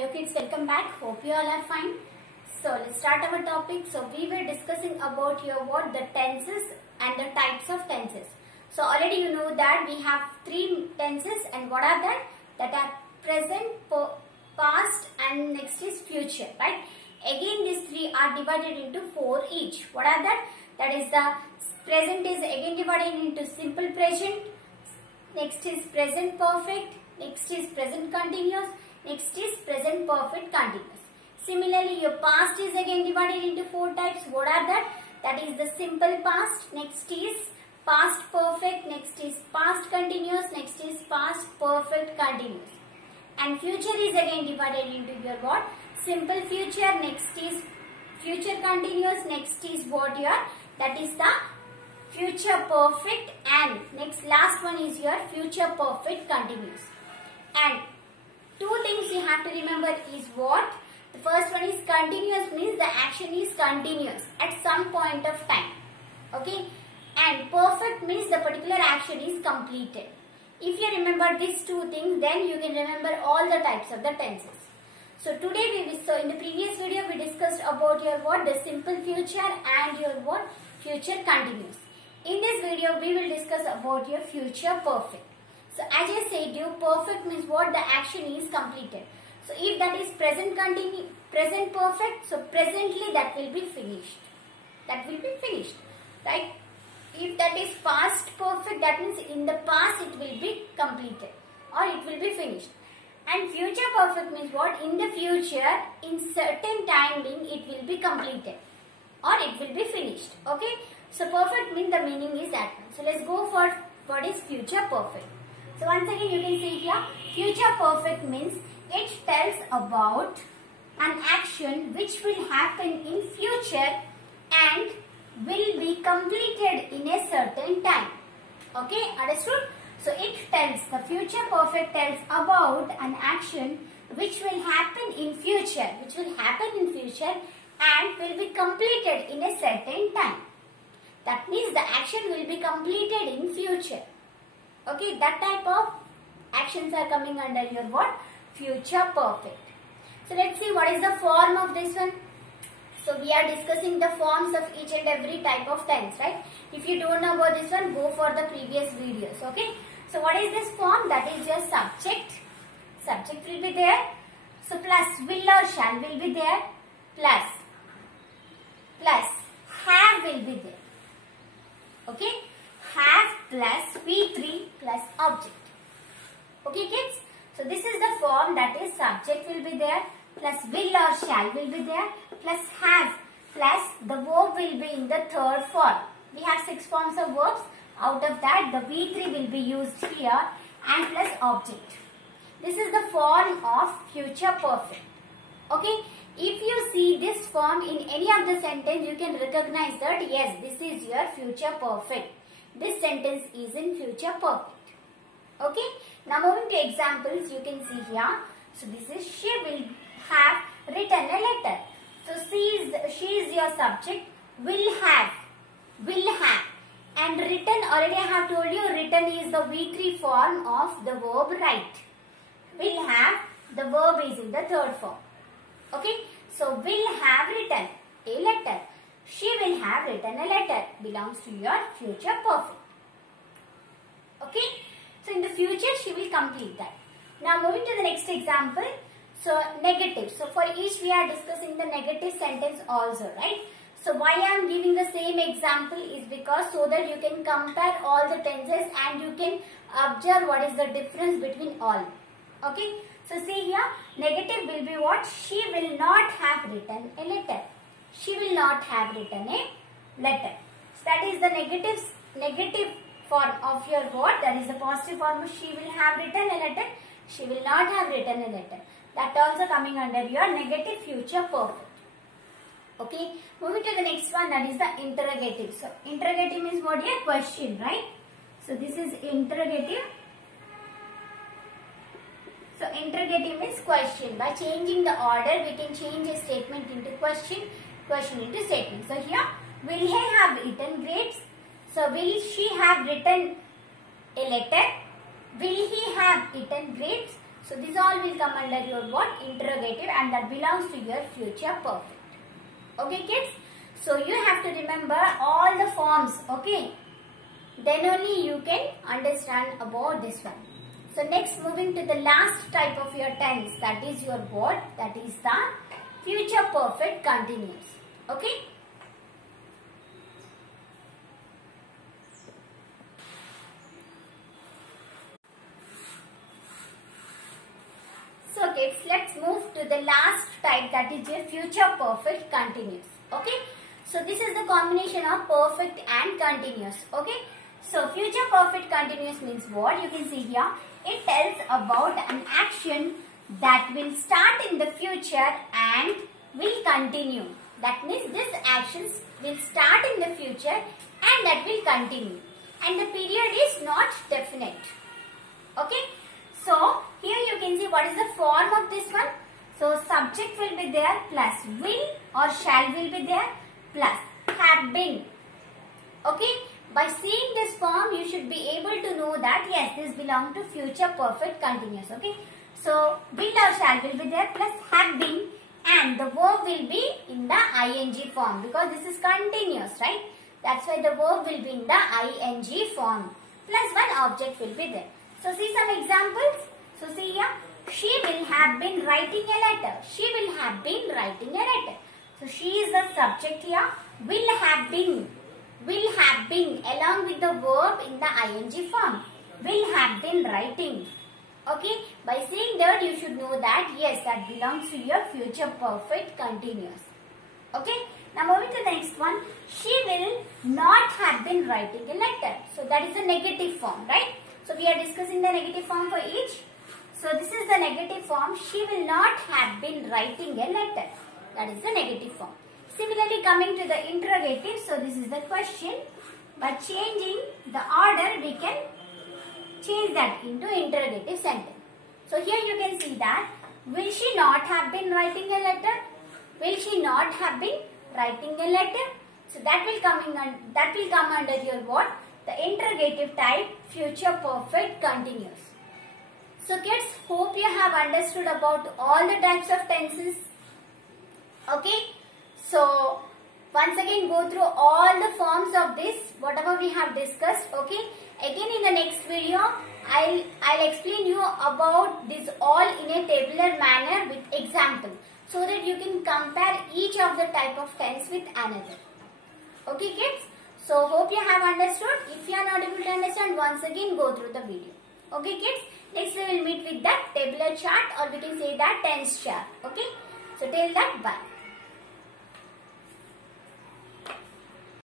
Hello kids, welcome back. Hope you all are fine. So let's start our topic. So we were discussing about the tenses and the types of tenses. So already you know that we have three tenses, and what are that? That are present, past and next is future, right? Again these three are divided into four each. What are that? That is the present is again divided into simple present, next is present perfect, next is present continuous, next is present perfect continuous. Similarly, your past is again divided into four types. What are that? That is the simple past, next is past perfect, next is past continuous, next is past perfect continuous. And future is again divided into your what? Simple future, next is future continuous, next is what your, that is the future perfect, and next last one is your future perfect continuous. And two things you have to remember is what? The first one is continuous, means the action is continuous at some point of time. Okay. And perfect means the particular action is completed. If you remember these two things, then you can remember all the types of the tenses. So today in the previous video we discussed about your what? The simple future and your what? Future continuous. In this video we will discuss about your future perfect. So as I said, you perfect means what? The action is completed. So if that is present perfect, so presently that will be finished. That will be finished, right? If that is past perfect, that means in the past it will be completed or it will be finished. And future perfect means what? In the future, in certain timing it will be completed or it will be finished. Okay. So perfect means the meaning is that one. So let's go for what is future perfect. So once again you can see here, future perfect means it tells about an action which will happen in future and will be completed in a certain time. Okay, understood? So it tells, the future perfect tells about an action which will happen in future, and will be completed in a certain time. That means the action will be completed in future. Okay, that type of actions are coming under your what? Future perfect. So let's see what is the form of this one. So we are discussing the forms of each and every type of tense, right? If you don't know about this one, go for the previous videos, okay? So what is this form? That is your subject. Subject will be there. So plus will or shall will be there. Plus have will be there. Okay? Have plus V3 plus object. Okay kids? So this is the form, that is subject will be there, plus will or shall will be there, plus have, plus the verb will be in the third form. We have 6 forms of verbs. Out of that the V3 will be used here, and plus object. This is the form of future perfect. Okay? If you see this form in any of the sentence, you can recognize that yes, this is your future perfect. This sentence is in future perfect. Okay. Now moving to examples, you can see here. So this is, she will have written a letter. So she is your subject. Will have, and written, already I have told you, written is the V3 form of the verb write. Will have, the verb is in the third form. Okay. So will have written a letter. She will have written a letter belongs to your future perfect. Okay. So in the future she will complete that. Now moving to the next example. So negative. So for each we are discussing the negative sentence also, right? So why I am giving the same example is because so that you can compare all the tenses and you can observe what is the difference between all. Okay. So see here, negative will be what? She will not have written a letter. She will not have written a letter. So that is the negative form of your word. That is the positive form of she will have written a letter. She will not have written a letter. That also coming under your negative future perfect. Okay. Moving to the next one, that is the interrogative. So interrogative means what? A question, right? So this is interrogative. So interrogative means question. By changing the order, we can change a statement into question, question into statement. So here, will he have eaten grapes? So will she have written a letter? Will he have eaten grapes? So this all will come under your what? Interrogative, and that belongs to your future perfect. Okay kids? So you have to remember all the forms, okay? Then only you can understand about this one. So next, moving to the last type of your tense, that is your what? That is the future perfect continuous. Okay? So kids, let's move to the last type, that is your future perfect continuous. Okay? So this is the combination of perfect and continuous. Okay? So future perfect continuous means what? You can see here, it tells about an action that will start in the future and will continue. That means this actions will start in the future and that will continue. And the period is not definite. Okay? So here you can see what is the form of this one. So subject will be there plus will or shall will be there plus have been. Okay? By seeing this form, you should be able to know that yes, this belongs to future perfect continuous. Okay? So will or shall will be there plus have been, and the verb will be in the ing form because this is continuous, right? That's why the verb will be in the ing form plus one object will be there. So see some examples. So see here, she will have been writing a letter. She will have been writing a letter. So she is the subject here. Will have been along with the verb in the ing form. Will have been writing. Okay, by saying that you should know that yes, that belongs to your future perfect continuous. Okay, now moving to the next one. She will not have been writing a letter. So that is the negative form, right? So we are discussing the negative form for each. So this is the negative form. She will not have been writing a letter. That is the negative form. Similarly, coming to the interrogative. So this is the question. By changing the order, we can change that into interrogative sentence. So here you can see that will she not have been writing a letter? Will she not have been writing a letter? So that will come under your what? The interrogative type, future perfect continuous. So kids, hope you have understood about all the types of tenses. Okay. So once again go through all the forms of this, whatever we have discussed. Okay. Again in the next video, I'll explain you about this all in a tabular manner with example, so that you can compare each of the type of tense with another. Okay kids. So hope you have understood. If you are not able to understand, once again go through the video. Okay kids. Next we will meet with that tabular chart, or we can say that tense chart. Okay. So till that, bye.